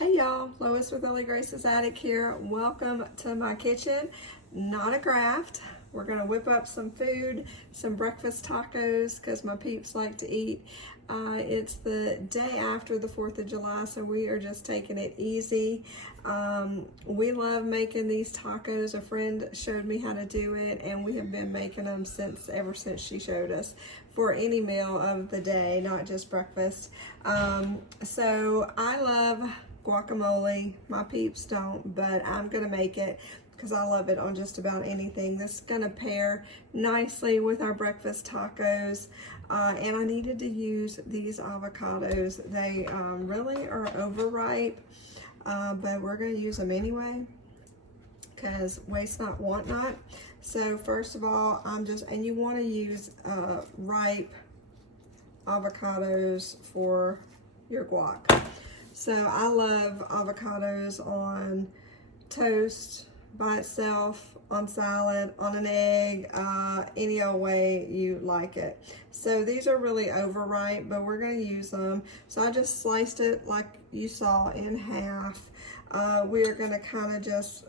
Hey y'all, Lois with Lily Grace's Attic here. Welcome to my kitchen. Not a graft. We're gonna whip up some food, some breakfast tacos, because my peeps like to eat. It's the day after the 4th of July, so we are just taking it easy. We love making these tacos. A friend showed me how to do it, and we have been making them ever since she showed us, for any meal of the day, not just breakfast. So I love guacamole. My peeps don't, but I'm gonna make it because I love it on just about anything. This is gonna pair nicely with our breakfast tacos. And I needed to use these avocados. They really are overripe, but we're gonna use them anyway because waste not, want not. So first of all, and you wanna use ripe avocados for your guac. So I love avocados on toast, by itself, on salad, on an egg, any old way you like it. So these are really overripe, but we're going to use them. So I just sliced it like you saw in half. We are going to kind of just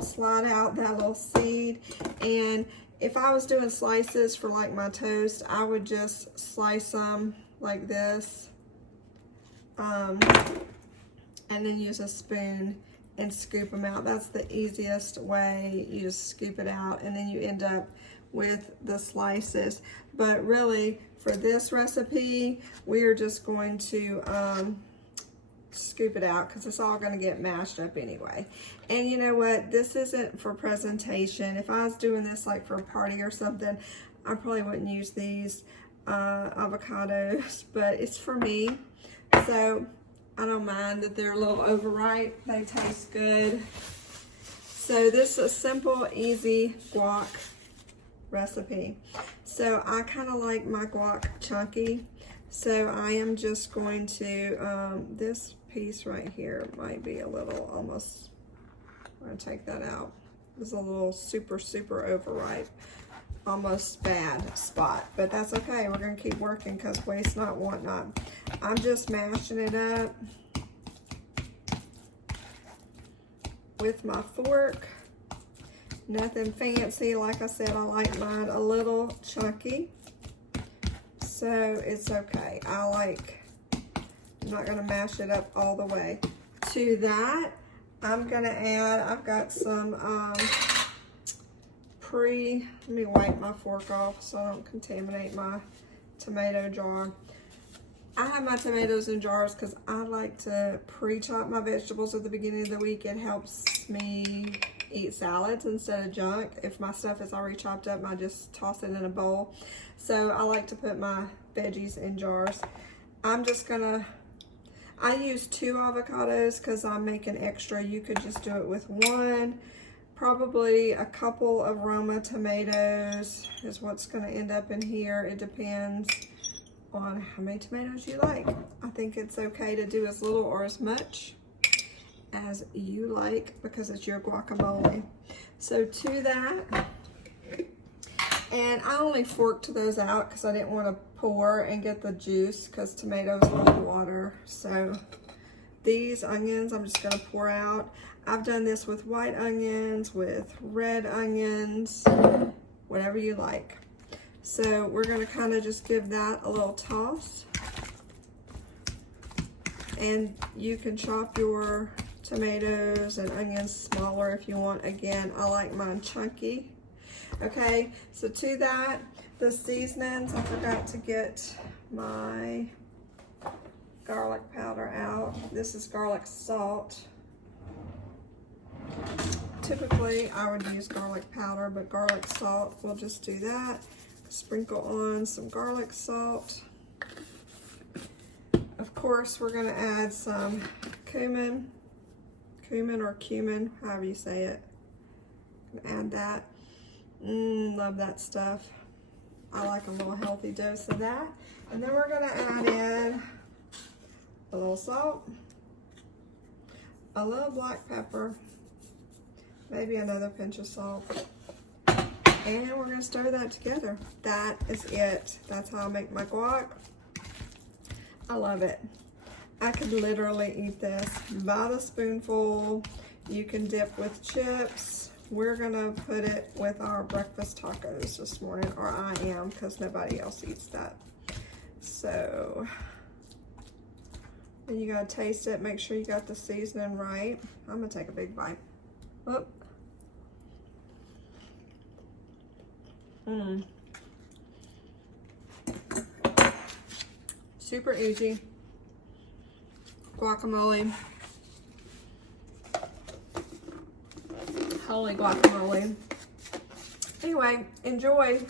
slide out that little seed. And if I was doing slices for like my toast, I would just slice them like this. And then use a spoon and scoop them out. That's the easiest way. You just scoop it out and then you end up with the slices. But really, for this recipe, we are just going to scoop it out because it's all going to get mashed up anyway. And you know what? This isn't for presentation. If I was doing this like for a party or something, I probably wouldn't use these avocados, but it's for me. So I don't mind that they're a little overripe. They taste good. So this is a simple, easy guac recipe. So I kind of like my guac chunky. So I am just going to, this piece right here might be a little almost, I'm going to take that out. It's a little super overripe. Almost bad spot, but that's okay. We're gonna keep working because waste not, want not. I'm just mashing it up with my fork. Nothing fancy. Like I said, I like mine a little chunky, so it's okay. I'm not gonna mash it up all the way. To that, I'm gonna add, I've got some let me wipe my fork off so I don't contaminate my tomato jar. I have my tomatoes in jars because I like to pre-chop my vegetables at the beginning of the week. It helps me eat salads instead of junk. If my stuff is already chopped up, I just toss it in a bowl. So I like to put my veggies in jars. I use 2 avocados because I'm making extra. You could just do it with 1. Probably a couple of Roma tomatoes is what's going to end up in here. It depends on how many tomatoes you like. I think it's okay to do as little or as much as you like because it's your guacamole. So to that, and I only forked those out because I didn't want to pour and get the juice because tomatoes need water. So these onions I'm just going to pour out. I've done this with white onions, with red onions, whatever you like. So we're going to kind of just give that a little toss. And you can chop your tomatoes and onions smaller if you want. Again, I like mine chunky. Okay, so to that, the seasonings, I forgot to get my garlic powder out. This is garlic salt. Typically, I would use garlic powder, but garlic salt, we'll just do that. Sprinkle on some garlic salt. Of course, we're going to add some cumin or cumin, however you say it. Add that. Love that stuff. I like a little healthy dose of that. And then we're going to add in a little salt, a little black pepper, maybe another pinch of salt, and we're going to stir that together. That is it. That's how I make my guac. I love it. I could literally eat this. About a spoonful. You can dip with chips. We're gonna put it with our breakfast tacos this morning, or I am, because nobody else eats that. So, and you gotta taste it, make sure you got the seasoning right. I'm gonna take a big bite. Whoop. Super easy. Guacamole. Holy guacamole. Anyway, enjoy.